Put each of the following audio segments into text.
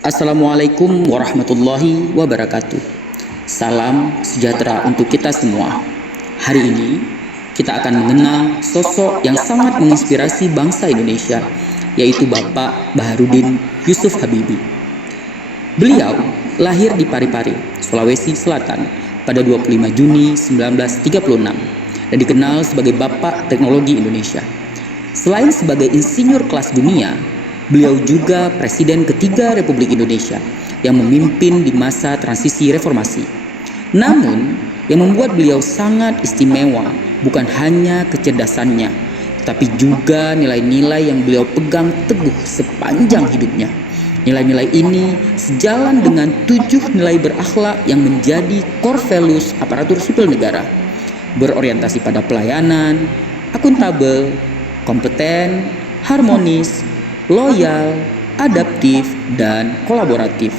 Assalamualaikum warahmatullahi wabarakatuh. Salam sejahtera untuk kita semua. Hari ini kita akan mengenal sosok yang sangat menginspirasi bangsa Indonesia, yaitu Bapak Baharudin Yusuf Habibie. Beliau lahir di Parepare, Sulawesi Selatan pada 25 Juni 1936 dan dikenal sebagai Bapak Teknologi Indonesia. Selain sebagai insinyur kelas dunia, beliau juga Presiden ketiga Republik Indonesia yang memimpin di masa transisi reformasi. Namun, yang membuat beliau sangat istimewa bukan hanya kecerdasannya, tetapi juga nilai-nilai yang beliau pegang teguh sepanjang hidupnya. Nilai-nilai ini sejalan dengan 7 nilai berakhlak yang menjadi core values aparatur sipil negara, berorientasi pada pelayanan, akuntabel, kompeten, harmonis, loyal, adaptif, dan kolaboratif.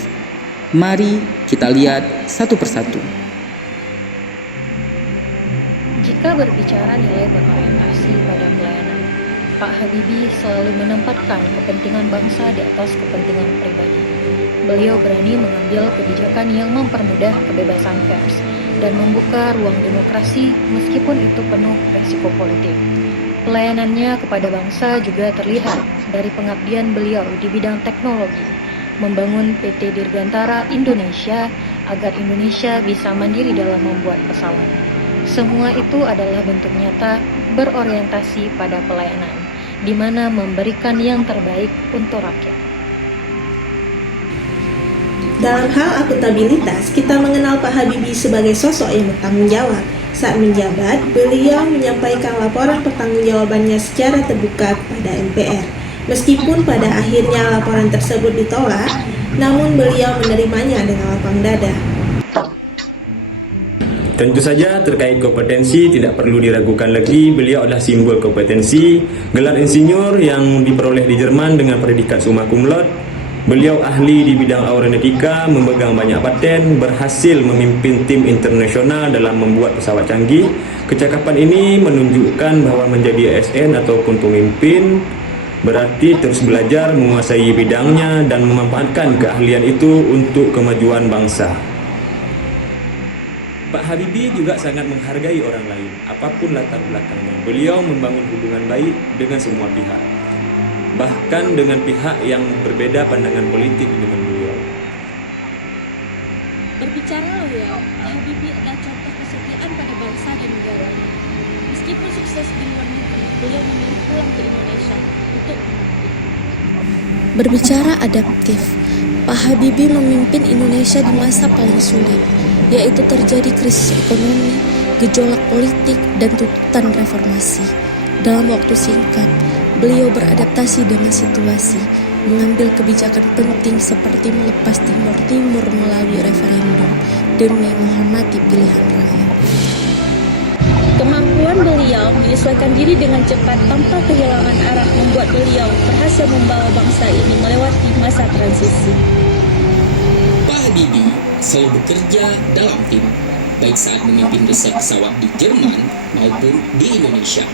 Mari kita lihat satu persatu. Jika berbicara nilai berorientasi pada pelayanan, Pak Habibie selalu menempatkan kepentingan bangsa di atas kepentingan pribadi. Beliau berani mengambil kebijakan yang mempermudah kebebasan pers dan membuka ruang demokrasi meskipun itu penuh resiko politik. Pelayanannya kepada bangsa juga terlihat dari pengabdian beliau di bidang teknologi, membangun PT Dirgantara Indonesia agar Indonesia bisa mandiri dalam membuat pesawat. Semua itu adalah bentuk nyata berorientasi pada pelayanan, di mana memberikan yang terbaik untuk rakyat. Dalam hal akuntabilitas, kita mengenal Pak Habibie sebagai sosok yang bertanggung jawab. Saat menjabat, beliau menyampaikan laporan pertanggungjawabannya secara terbuka kepada MPR. Meskipun pada akhirnya laporan tersebut ditolak, namun beliau menerimanya dengan lapang dada. Tentu saja terkait kompetensi tidak perlu diragukan lagi, beliau adalah simbol kompetensi, gelar insinyur yang diperoleh di Jerman dengan predikat summa cum laude. Beliau ahli di bidang aeronautika, memegang banyak paten, berhasil memimpin tim internasional dalam membuat pesawat canggih. Kecakapan ini menunjukkan bahwa menjadi ASN ataupun pemimpin berarti terus belajar, menguasai bidangnya dan memanfaatkan keahlian itu untuk kemajuan bangsa. Pak Habibie juga sangat menghargai orang lain, apapun latar belakangnya. Beliau membangun hubungan baik dengan semua pihak, bahkan dengan pihak yang berbeda pandangan politik dengan beliau. Berbicara loyal, Habibie adalah contoh kesetiaan pada bangsa dan negara. Meskipun sukses di luar negeri, beliau memilih pulang ke Indonesia untuk mengabdi. Berbicara adaptif, Pak Habibie memimpin Indonesia di masa paling sulit, yaitu terjadi krisis ekonomi, gejolak politik, dan tuntutan reformasi. Dalam waktu singkat, beliau beradaptasi dengan situasi, mengambil kebijakan penting seperti melepas Timor Timur melalui referendum demi menghormati pilihan rakyat. Kemampuan beliau menyesuaikan diri dengan cepat tanpa kehilangan arah membuat beliau berhasil membawa bangsa ini melewati masa transisi. Pak Habibie selalu bekerja dalam tim, baik saat memimpin riset pesawat di Jerman maupun di Indonesia.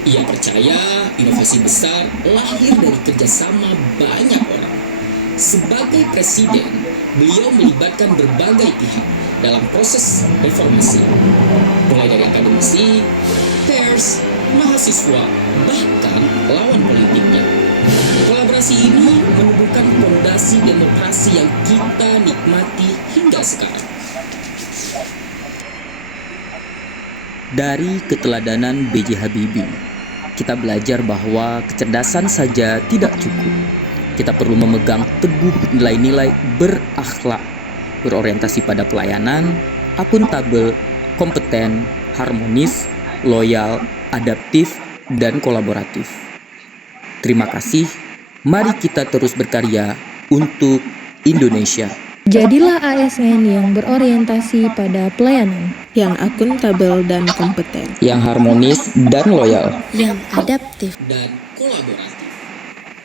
Ia percaya inovasi besar lahir dari kerjasama banyak orang. Sebagai presiden, beliau melibatkan berbagai pihak dalam proses reformasi, mulai dari akademisi, pers, mahasiswa, bahkan lawan politiknya. Kolaborasi ini menumbuhkan fondasi demokrasi yang kita nikmati hingga sekarang. Dari keteladanan B.J. Habibie, kita belajar bahwa kecerdasan saja tidak cukup. Kita perlu memegang teguh nilai-nilai berakhlak, berorientasi pada pelayanan, akuntabel, kompeten, harmonis, loyal, adaptif, dan kolaboratif. Terima kasih. Mari kita terus berkarya untuk Indonesia. Jadilah ASN yang berorientasi pada pelayanan, Yang akuntabel dan kompeten. Yang harmonis dan loyal. Yang adaptif Dan kolaboratif.